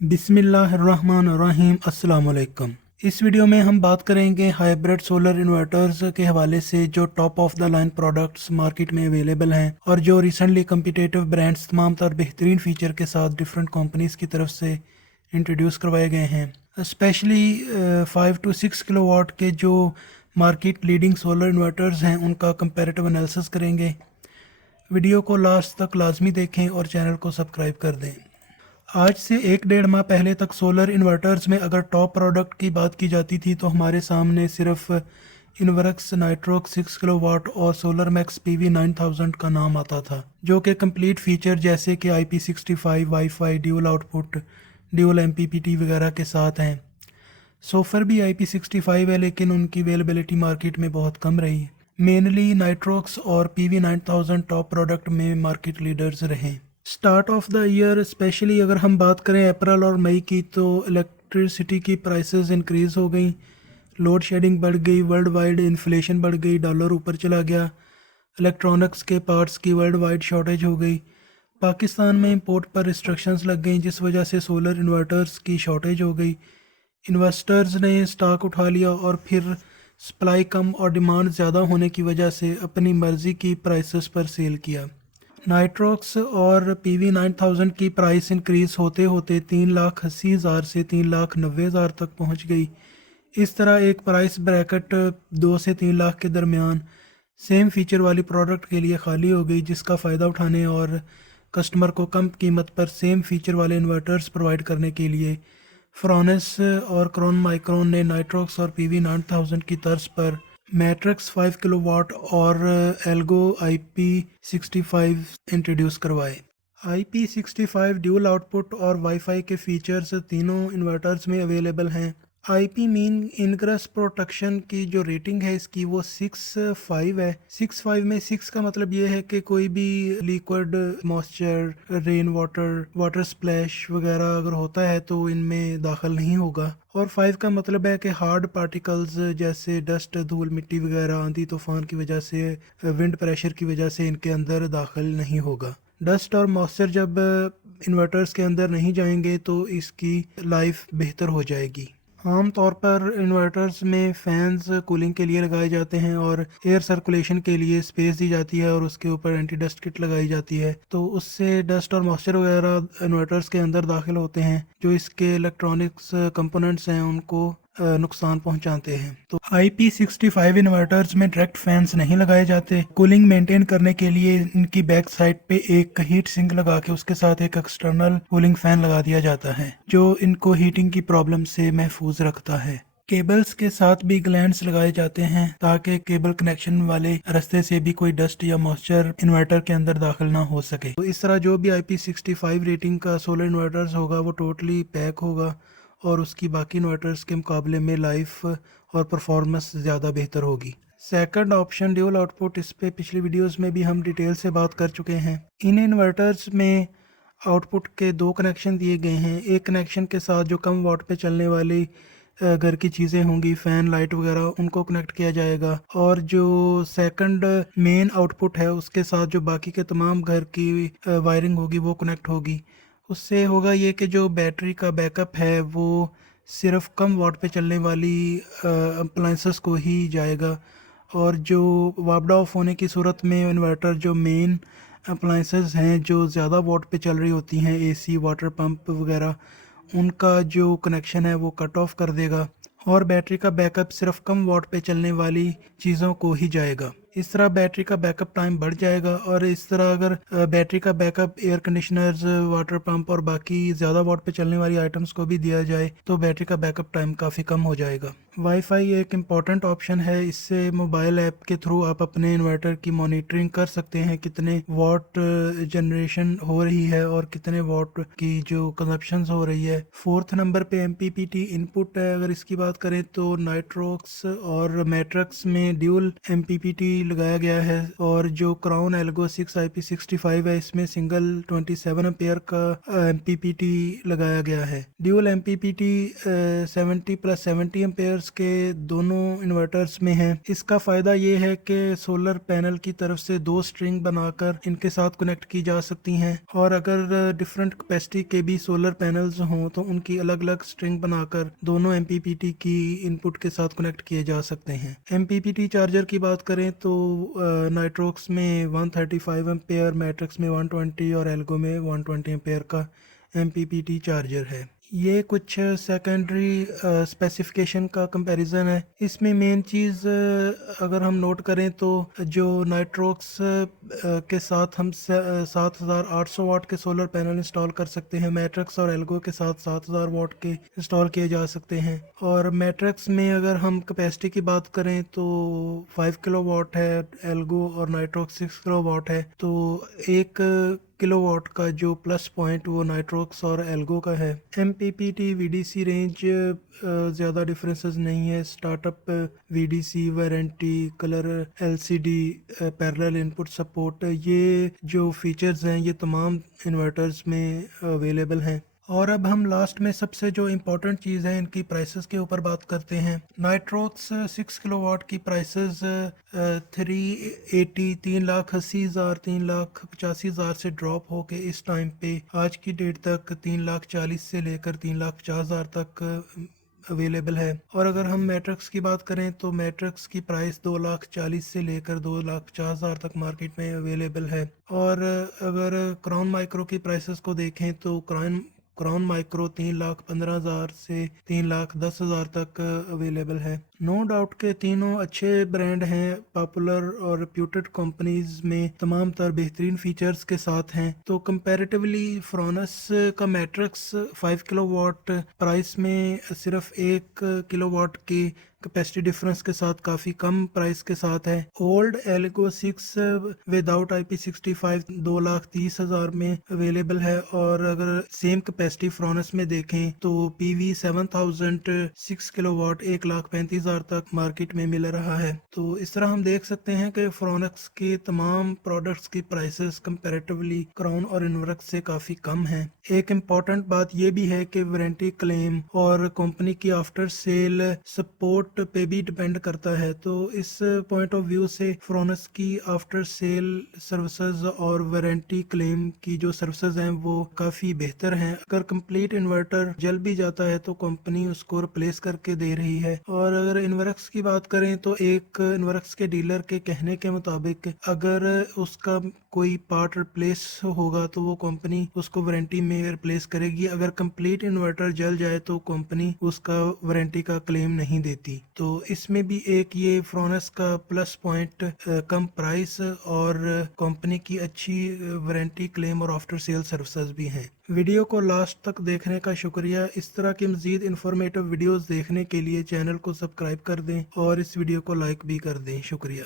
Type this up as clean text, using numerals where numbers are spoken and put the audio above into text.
बिस्मिल्लाहिर्रहमानिर्रहीम अस्सलाम वालेकुम। इस वीडियो में हम बात करेंगे हाइब्रिड सोलर इन्वर्टर्स के हवाले से जो top of the line products market में अवेलेबल हैं और जो रिसेंटली कम्पिटिटिव ब्रांड्स तमाम तर बेहतरीन फीचर के साथ डिफरेंट कंपनीज की तरफ से इंट्रोड्यूस करवाए गए हैं। स्पेशली 5 to 6 किलोवाट के जो मार्केट लीडिंग सोलर इन्वर्टर्स हैं उनका कंपैरेटिव एनालिसिस करेंगे। वीडियो को लास्ट तक लाजमी देखें और चैनल को सब्सक्राइब कर दें। आज से 1 डेढ़ माह पहले तक सोलर इन्वर्टर्स में अगर टॉप प्रोडक्ट की बात की जाती थी तो हमारे सामने सिर्फ इन्वर्क्स नाइट्रोक्स 6 किलोवाट और सोलर मैक्स PV9000 का नाम आता था, जो कि कंप्लीट फीचर जैसे कि IP65 wifi dual output dual MPPT वगैरह के साथ हैं। सोफर भी IP65 है लेकिन उनकी अवेलेबिलिटी मार्केट में बहुत कम रही। मेनली नाइट्रोक्स और PV9000 टॉप प्रोडक्ट में मार्केट लीडर्स रहे। Start of the year specially अगर हम बात करें अप्रैल और मई की तो इलेक्ट्रिसिटी की प्राइसेस इंक्रीज़ हो गई, लोड शेडिंग बढ़ गई, वर्ल्ड वाइड इन्फ्लेशन बढ़ गई, डॉलर ऊपर चला गया, इलेक्ट्रॉनिक्स के पार्ट्स की वर्ल्ड वाइड शॉर्टेज हो गई, पाकिस्तान में इंपोर्ट पर रिस्ट्रिक्शंस लग गई जिस वजह से सोलर इन्वर्टर्स की शॉर्टेज हो गई। इन्वेस्टर्स ने स्टॉक उठा लिया और फिर सप्लाई कम और डिमांड ज़्यादा होने की वजह से अपनी मर्ज़ी की प्राइसेस पर सेल किया। नाइट्रोक्स और PV9000 की प्राइस इंक्रीज़ होते होते 3,80,000 से 3,90,000 तक पहुंच गई। इस तरह एक प्राइस ब्रैकेट 2 से 3 लाख के दरमियान सेम फीचर वाली प्रोडक्ट के लिए खाली हो गई, जिसका फ़ायदा उठाने और कस्टमर को कम कीमत पर सेम फीचर वाले इन्वर्टर्स प्रोवाइड करने के लिए फ्रॉनस और क्रॉन माइक्रोन ने नाइट्रोक्स और PV9000 की तर्ज पर मैट्रिक्स 5 किलोवाट और एल्गो IP65 इंट्रोड्यूस करवाए। IP65 ड्यूल आउटपुट और वाईफाई के फीचर्स तीनों इन्वर्टर्स में अवेलेबल हैं। IP मीन इनग्रेस प्रोटेक्शन की जो रेटिंग है इसकी वो 6.5 है। 6.5 में 6 का मतलब ये है कि कोई भी liquid moisture, rain water, water splash वगैरह अगर होता है तो इनमें दाखिल नहीं होगा। और 5 का मतलब है कि हार्ड पार्टिकल्स जैसे डस्ट, धूल, मिट्टी वगैरह आंधी तूफान की वजह से, विंड प्रेशर की वजह से इनके अंदर दाखिल नहीं होगा। डस्ट और मॉइस्चर जब इन्वर्टर्स के अंदर नहीं जाएंगे तो इसकी लाइफ बेहतर हो जाएगी। आम तौर पर इन्वर्टर्स में फैंस कूलिंग के लिए लगाए जाते हैं और एयर सर्कुलेशन के लिए स्पेस दी जाती है और उसके ऊपर एंटी डस्ट किट लगाई जाती है, तो उससे डस्ट और मॉइस्चर वगैरह इन्वर्टर्स के अंदर दाखिल होते हैं जो इसके इलेक्ट्रॉनिक्स कंपोनेंट्स हैं उनको नुकसान पहुंचाते हैं। तो IP65 इन्वर्टर्स में डायरेक्ट फैंस नहीं लगाए जाते। कूलिंग मेंटेन करने के लिए इनकी बैक साइड पे एक हीट सिंक लगा के उसके साथ एक एक्सटर्नल कूलिंग फैन लगा दिया जाता है जो इनको हीटिंग की प्रॉब्लम से महफूज रखता है। केबल्स के साथ भी ग्लैंड्स लगाए जाते हैं ताकि केबल कनेक्शन वाले रास्ते से भी कोई डस्ट या मॉइस्चर इन्वर्टर के अंदर दाखिल ना हो सके। तो इस तरह जो भी IP65 रेटिंग का सोलर इन्वर्टर्स होगा वो टोटली पैक होगा और उसकी बाकी इन्वर्टर्स के मुकाबले में लाइफ और परफॉर्मेंस ज़्यादा बेहतर होगी। सेकंड ऑप्शन ड्यूल आउटपुट, इस पे पिछली वीडियोस में भी हम डिटेल से बात कर चुके हैं। इन इन्वर्टर्स में आउटपुट के 2 कनेक्शन दिए गए हैं। एक कनेक्शन के साथ जो कम वाट पे चलने वाली घर की चीज़ें होंगी, फ़ैन, लाइट वगैरह, उनको कनेक्ट किया जाएगा और जो सेकंड मेन आउटपुट है उसके साथ जो बाकी के तमाम घर की वायरिंग होगी वो कनेक्ट होगी। उससे होगा ये कि जो बैटरी का बैकअप है वो सिर्फ कम वाट पे चलने वाली अप्लाइंसेस को ही जाएगा और जो वापडा ऑफ होने की सूरत में इन्वर्टर जो मेन अप्लाइंसेस हैं जो ज़्यादा वाट पे चल रही होती हैं, AC, वाटर पंप वगैरह, उनका जो कनेक्शन है वो कट ऑफ कर देगा और बैटरी का बैकअप सिर्फ कम वाट पे चलने वाली चीज़ों को ही जाएगा। इस तरह बैटरी का बैकअप टाइम बढ़ जाएगा और इस तरह अगर बैटरी का backup air conditioners, water pump और बाकी ज़्यादा वाट पे चलने वाली आइटम्स को भी दिया जाए तो बैटरी का बैकअप टाइम काफ़ी कम हो जाएगा। वाईफाई एक इम्पॉर्टेंट ऑप्शन है। इससे मोबाइल ऐप के थ्रू आप अपने इन्वर्टर की मॉनिटरिंग कर सकते हैं, कितने वाट जनरेशन हो रही है और कितने वाट की जो कंजप्शन हो रही है। फोर्थ नंबर पे MPPT इनपुट है। अगर इसकी बात करें तो नाइट्रोक्स और मैट्रिक्स में ड्यूल MPPT लगाया गया है और जो क्राउन एल्गो 6 IP65 है इसमें सिंगल 27 एम्पेयर का MPPT लगाया गया है। ड्यूल MPPT 70 + 70 एम्पेयर्स मोड्स के दोनों इन्वर्टर्स में है। इसका फ़ायदा ये है कि सोलर पैनल की तरफ से 2 स्ट्रिंग बनाकर इनके साथ कनेक्ट की जा सकती हैं, और अगर डिफरेंट कैपेसिटी के भी सोलर पैनल्स हों तो उनकी अलग अलग स्ट्रिंग बनाकर दोनों MPPT की इनपुट के साथ कनेक्ट किए जा सकते हैं। MPPT चार्जर की बात करें तो नाइट्रोक्स में 135 एम्पेयर, मैट्रिक्स में 120 और एल्गो में 120 एम्पेयर का MPPT चार्जर है। ये कुछ सेकेंडरी स्पेसिफिकेशन का कंपैरिजन है। इसमें मेन चीज़ अगर हम नोट करें तो जो नाइट्रोक्स के साथ हम 7800 वाट के सोलर पैनल इंस्टॉल कर सकते हैं, मैट्रिक्स और एल्गो के साथ 7000 वाट के इंस्टॉल किए जा सकते हैं। और मैट्रिक्स में अगर हम कैपेसिटी की बात करें तो 5 किलो वाट है, एल्गो और नाइट्रोक्स 6 किलो वाट है। तो 1 किलोवाट का जो प्लस पॉइंट वो नाइट्रोक्स और एल्गो का है। MPPT VDC रेंज ज़्यादा डिफरेंसेस नहीं है। Startup VDC, warranty, colour, LCD, parallel input support, ये जो फीचर्स हैं ये तमाम इन्वर्टर्स में अवेलेबल हैं। और अब हम लास्ट में सबसे जो इम्पोर्टेंट चीज़ है इनकी प्राइसेस के ऊपर बात करते हैं। नाइट्रोक्स 6 किलोवाट की प्राइसेस 380, 3,80,000, 3,85,000 से ड्रॉप होके इस टाइम पे आज की डेट तक 3,40,000 से लेकर 3,50,000 तक अवेलेबल है। और अगर हम मैट्रिक्स की बात करें तो मैट्रिक्स की प्राइस 2,40,000 से लेकर 2,50,000 तक मार्केट में अवेलेबल है। और अगर क्राउन माइक्रो की प्राइसेस को देखें तो क्राउन माइक्रो 3,15,000 से 3,10,000 तक अवेलेबल है। नो डाउट के तीनों अच्छे ब्रांड हैं, पॉपुलर और रिप्यूटेड कंपनीज में तमाम तर बेहतरीन फीचर्स के साथ हैं। तो कंपैरेटिवली फ्रोनस का मैट्रिक्स 5 किलोवाट प्राइस में सिर्फ 1 किलोवाट की कैपेसिटी डिफरेंस के साथ काफ़ी कम प्राइस के साथ है। ओल्ड एल्गो 6 विदाउट IP65 2,30,000 में अवेलेबल है। और अगर सेम कैपेसिटी फ्रोनस में देखें तो PV 7000 6 किलोवाट 1,35,000 तक मार्केट में मिल रहा है। तो इस तरह हम देख सकते हैं कि फ्रोनक्स के तमाम प्रोडक्ट्स की प्राइसेस कंपैरेटिवली क्राउन और इन्वर्क्स से काफ़ी कम हैं। एक इम्पॉर्टेंट बात यह भी है कि वारंटी क्लेम और कंपनी की आफ्टर सेल सपोर्ट पे भी डिपेंड करता है। तो इस पॉइंट ऑफ व्यू से फ्रोनस की आफ्टर सेल सर्विसेज और वारंटी क्लेम की जो सर्विसेज हैं वो काफ़ी बेहतर हैं। अगर कंप्लीट इन्वर्टर जल भी जाता है तो कंपनी उसको रिप्लेस करके दे रही है। और अगर इन्वर्क्स की बात करें तो एक इन्वर्क्स के डीलर के कहने के मुताबिक अगर उसका कोई पार्ट रिप्लेस होगा तो वो कंपनी उसको वारंटी में रिप्लेस करेगी। अगर कंप्लीट इन्वर्टर जल जाए तो कंपनी उसका वारंटी का क्लेम नहीं देती। तो इसमें भी एक ये फ्रोनस का प्लस पॉइंट कम प्राइस और कंपनी की अच्छी वारंटी क्लेम और आफ्टर सेल सर्विसेज भी हैं। वीडियो को लास्ट तक देखने का शुक्रिया। इस तरह की मजीद इंफॉर्मेटिव वीडियोस देखने के लिए चैनल को सब्सक्राइब कर दें और इस वीडियो को लाइक भी कर दें। शुक्रिया।